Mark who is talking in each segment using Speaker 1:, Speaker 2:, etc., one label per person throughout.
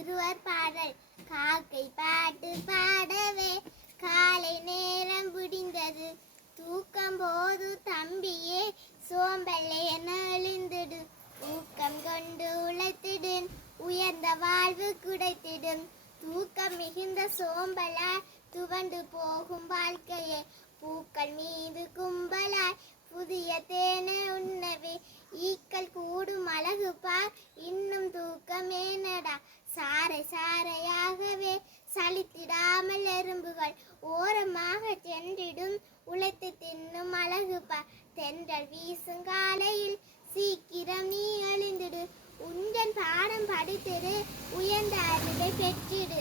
Speaker 1: சிறுவர் பாடல் காக்கை பாட்டு பாடவே காலை நேரம் விடிந்தது தூக்கம் போது தம்பியே சோம்பல்லை என எழுந்திடு ஊக்கம் கொண்டு உழைத்திடும் உயர்ந்த வாழ்வு குடைத்திடும் தூக்கம் மிகுந்த சோம்பலாய் துவண்டு போகும் வாழ்க்கையே பூக்கள் மீது கும்பலாய் புதிய தேனை உண்ணவே ஈக்கள் கூடும் அழகு பார் இன்னும் தூக்கமே நடா சாரை சாரையாகவே சளித்திடாமல் எறும்புகள் ஓரமாக சென்றிடும் உழைத்து தின்னும் அழகு ப தென்றல் வீசும் காலையில் சீக்கிரம் நீ எழுந்திடு உஞ்சன் பாடம் படித்திரு உயர்ந்த அறிவை பெற்றிடு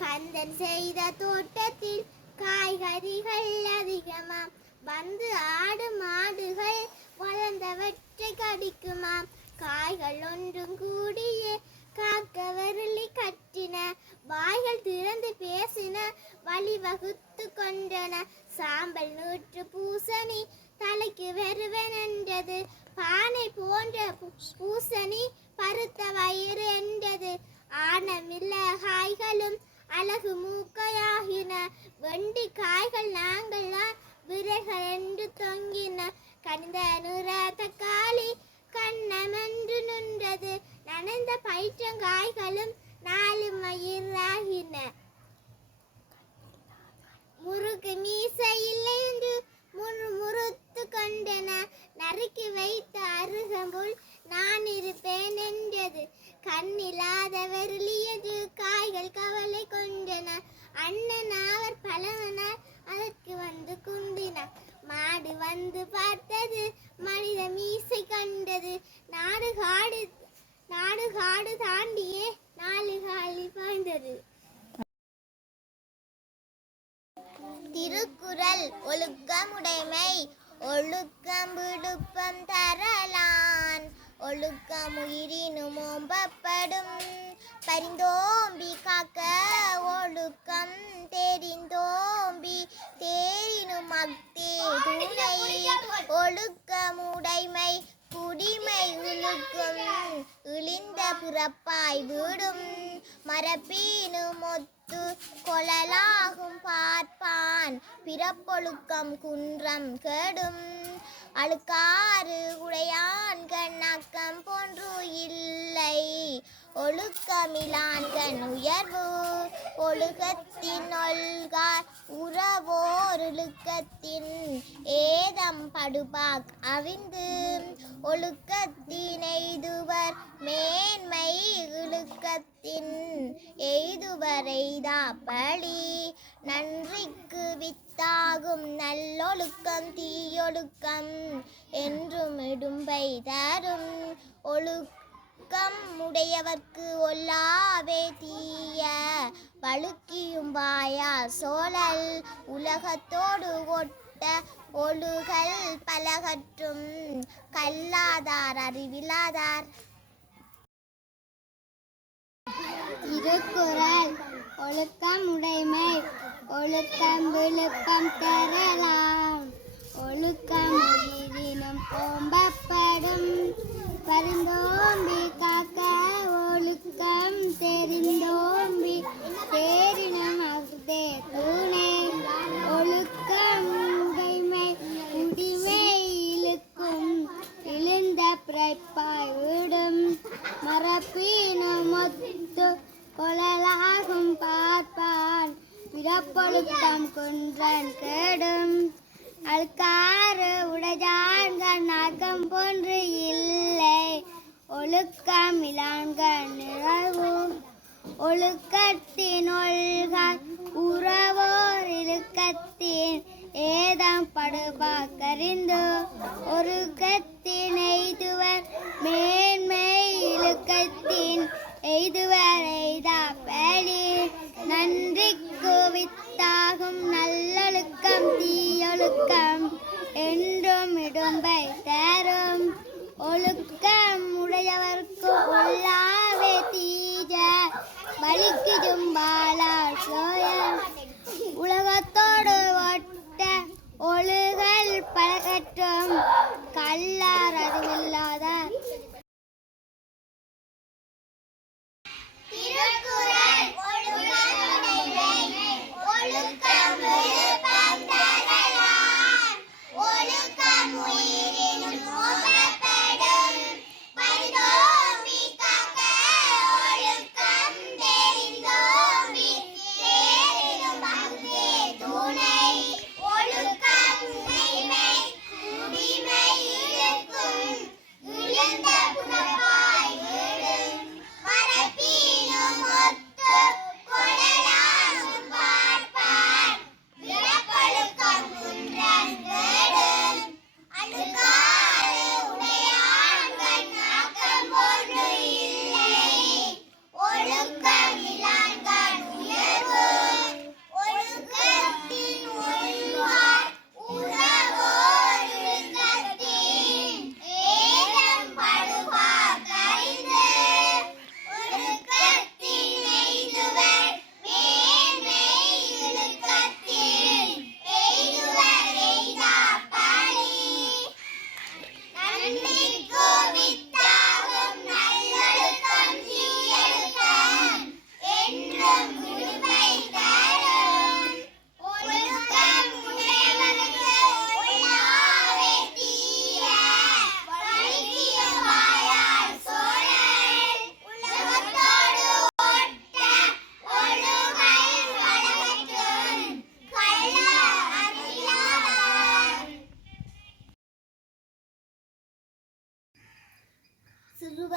Speaker 1: கந்தன் செய்த தோட்டத்தில் காய்கறிகள் அதிகமாம் வந்து ஆடு மாடுகள் வளர்ந்தவற்றை கடிக்குமாம் காய்கள் ஒன்றும் கூடியே காக்க விரலி கட்டின வாய்கள் திறந்து பேசின வழி வகுத்து கொண்டன சாம்பல் நூற்று பூசணி தலைக்கு வெறுவன் பானை போன்ற பூசணி பருத்த வயிறு என்றது ஆனமில்ல காய்களும் அழகு மூக்கையாகின வெண்டி காய்கள் நாங்கள் தான் விரைகள் என்று தொங்கின கனிந்த நுர தக்காளி கண்ணமென்று நின்றது நனைந்த பயிற்றங்காய்களும் நாலு மயிராகின முறுக்கு மீசை இல்லை என்று முன் முறுத்து கொண்டன நறுக்கி வைத்த அருகம்புல் நான் இருப்பேன் என்றது கண்ணிலாத வெருளியது காய்கள் கவலை கொண்டன அண்ணன் அவர் பலவனால் அதற்கு வந்து குந்தினார் மாடு வந்து பார்த்தது மனித மீசை கண்டது நாடு காடு நாடு காடு தாண்டியே நாலு காலி பாய்ந்தது
Speaker 2: திருக்குறள் ஒழுக்கமுடைமை ஒழுக்கம் விடுப்பம் தரலான் ஒழுக்கம் உயிரினும் ஓம்பப்படும் பரிந்தோம்பி காக்க ஒழுக்கம் தெரிந்தோம்பி தேரினும் அக்தே துணை ஒழுக்கமுடைமை குடிமை உழுக்கும் பிறப்பாய் விடும் மரபீனும் ஒத்து கொழலாகும் பார்ப்பான் பிறப்பொழுக்கம் குன்றம் கெடும் அழுக்காறு உடையான் கண்ணக்கம் போன்று இல்லை ஒழுக்கமிலான்கண் உயர்வு ஒழுக்கத்தின் ஒல்கார் உறவோருழுக்கத்தின் ஏதம் படுபாக் அறிந்து ஒழுக்கத்தினைதுவர் மேன்மை இழுக்கத்தின் எய்துவர் எய்தா பழி நன்றிக்கு வித்தாகும் நல்லொழுக்கம் தீயொழுக்கம் என்றும் இடும்பை தரும் ஒழுக்க ஒழுக்கம் உடையவர்க்கு ஒல்லாவே தீய வழுக்கியும் வாயா சோழல் உலகத்தோடு ஒட்ட ஒழுகல் பலகற்றும் கல்லாதார் அறிவிலாதார்
Speaker 3: திருக்குறள் ஒழுக்கம் உடைமை ஒழுக்கம் விழுக்கம் பெறலாம் ஒழுக்கம் எதிரினும் ஓம்பப்படும் பரிந்தோம்பி காக்க ஒழுக்கம் தெரிந்தோம்பி தேரினம் அகுதே தூணே ஒழுக்கம் உடைமை உடிமை இழுக்கும் இழுந்த பிறப்பாய் விடும் மரப்பினம் மொத்து கொழலாகும் பார்ப்பான் பிறப்பொழுக்கம் குன்றன் கேடும் அழுக்கா ஒழுக்கமிலான்க நிழவும் ஒழுக்கத்தின் ஒழுகாய் உறவோர் இழுக்கத்தின் ஏதம் படுபா கறிந்து ஒழுக்கத்தின் எய்துவர் மேன்மை இழுக்கத்தின் எய்துவர் எய்தா பேடி நன்றி குவித்தாகும் நல்லொழுக்கம் தீயொழுக்கம் என்றும் இடும்பை தரும் ஒழுக்க உடையவர்க்கு உள்ளாவே தீஜ பலிக்கு ஜும்பாலா உலகத்தோடு ஒட்ட ஒழுகல் பழகற்றும் கல்லார் அதுவில்லா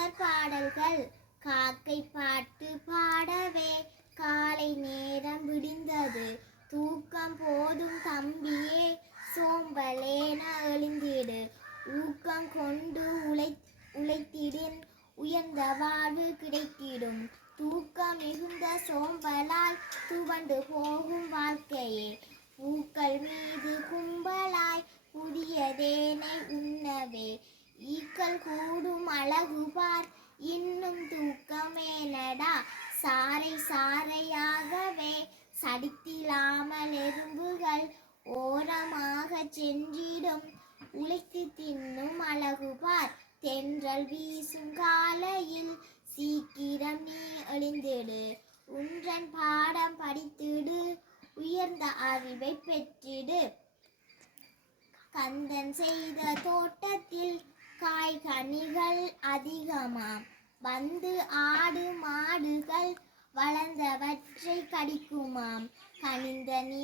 Speaker 1: தொடர் பாடல்கள் காக்கை பாட்டு பாடவே காலை நேரம் விடிந்தது தூக்கம் போதும் தம்பியே சோம்பலேன எழுந்திடு ஊக்கம் கொண்டு உழை உழைத்திடின் உயர்ந்த வாழ்வு கிடைத்திடும் தூக்கம் மிகுந்த சோம்பலால் துவண்டு போகும் தென்றல் வீசும் காலையில் சீக்கிரம் நீ ஒளிந்திடு உன்றன் பாடம் படித்திடு உயர்ந்த அறிவை பெற்றிடு கந்தன் செய்த தோட்டத்தில் காய் கனிகள் அதிகமாம் வந்து ஆடு மாடுகள் வளர்ந்தவற்றை கடிக்குமாம் கனிந்த நீ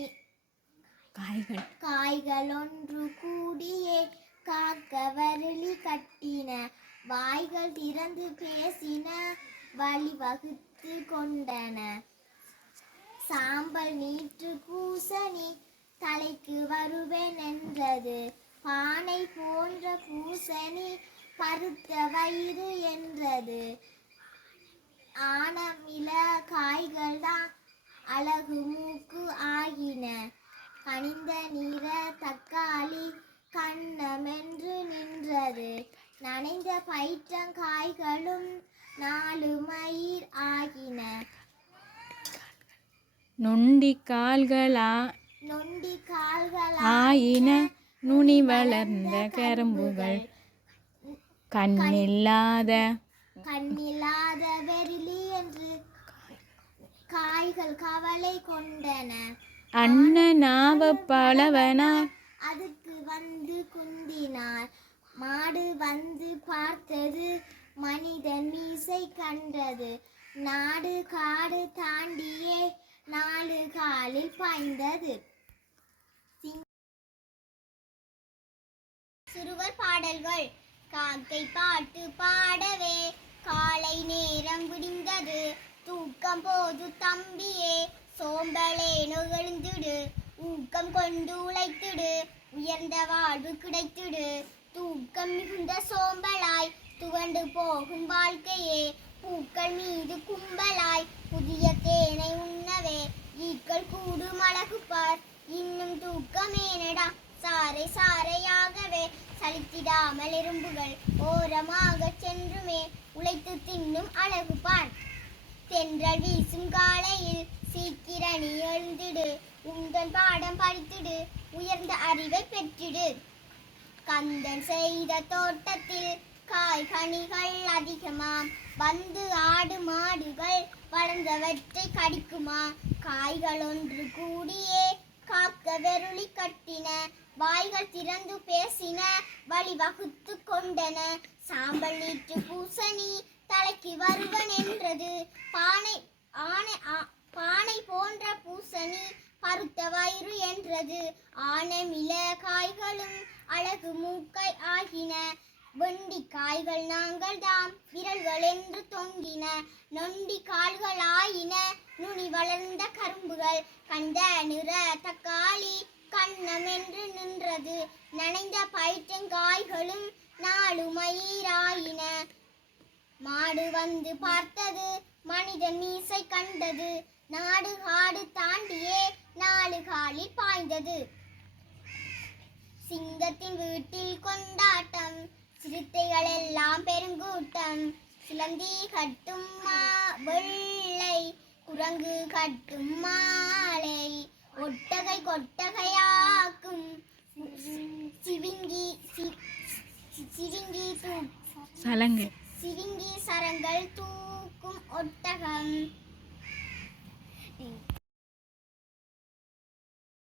Speaker 1: காய்கள் காய்கள் ஒன்று கூடியே காக்க வரலி கட்டின வாய்கள் திறந்து பேசின வழி வகுத்து கொண்டன சாம்பல் நீற்று பூசணி தலைக்கு வருவேன் என்றது பானை போன்ற பூசணி பருத்த வயிறு என்றது ஆனமில காய்கள் தான் அழகு மூக்கு ஆகின கனிந்த நிற தக்காளி கண்ணமென்று நின்றது நனைந்த பயிற்றங்காய்களும் நாலு மயிர் ஆகின
Speaker 4: நொண்டி கால்களா நொண்டி ஆயின நுனி வளர்ந்த கரும்புகள் கண்ணில்லாத
Speaker 1: கண்ணில்லாத வெறிலி என்று காய்கள் கவலை கொண்டன
Speaker 4: அண்ணனாவ பலவனா
Speaker 1: அது வந்து குந்தினார் மாடு வந்து பார்த்தது மனிதன் மீசை கண்டது நாடு காடு தாண்டியே நாலு காலில் பாய்ந்தது சிறுவர் பாடல்கள் காக்கை பாட்டு பாடவே காலை நேரம் விடிந்தது தூக்கம் போது தம்பியே சோம்பலே நொகழ்ந்துடு ஊக்கம் கொண்டு உழைத்துடு உயர்ந்த வாழ்வு கிடைத்திடு தூக்கம் மிகுந்த சோம்பலாய் துவண்டு போகும் வாழ்க்கையே பூக்கள் மீது கும்பலாய் புதிய தேனை உண்ணவே ஈக்கள் கூடும் அழகு பார் இன்னும் தூக்கமேனடா சாரை சாரையாகவே சலித்திடாமல் எறும்புகள் ஓரமாக சென்றுமே உழைத்து தின்னும் அழகு பார் தென்றல் வீசும் காலையில் சீக்கிரணி எழுந்திடு உங்கள் பாடம் படித்திடு உயர்ந்த அறிவை பெற்றிடு கந்தன் செய்த தோட்டத்தில் காய் கனிகள் அதிகமாம் வந்து ஆடு மாடுகள் வளர்ந்தவற்றை கடிக்குமா காய்கள் ஒன்று கூடியே காக்க வெருளி கட்டின வாய்கள் திறந்து பேசின வழி வகுத்து கொண்டன சாம்பல் நீற்று பூசணி தலைக்கு வருவன் என்றது பானை ஆனை பானை போன்ற பூசணி அறுத்த வயிறு என்றது மில காய்களும் அழகு மூக்கை ஆகின வெண்டி காய்கள் நாங்கள் தாம் விரல்கள் என்று தொங்கின நொண்டி கால்கள் ஆயின நுனி வளர்ந்த கரும்புகள் கந்த நிற தக்காளி கண்ணம் என்று நின்றது நனைந்த பயிற்றங்காய்களும் நாலு மயிராயின மாடு வந்து பார்த்தது மனிதன் மீசை கண்டது நாடு காடு தாண்டியே நாலு காலில் பாய்ந்தது சிங்கத்தின் வீட்டில் கொண்டாட்டம் சிறுத்தைகள் எல்லாம் பெருங்கூட்டம் சிலந்தி கட்டும் வெள்ளை குரங்கு கட்டும் மாலை ஒட்டகை கொட்டகையாக்கும் சிவிங்கி சிவிங்கி சிவிங்கி சரங்கள் தூக்கும் ஒட்டகம்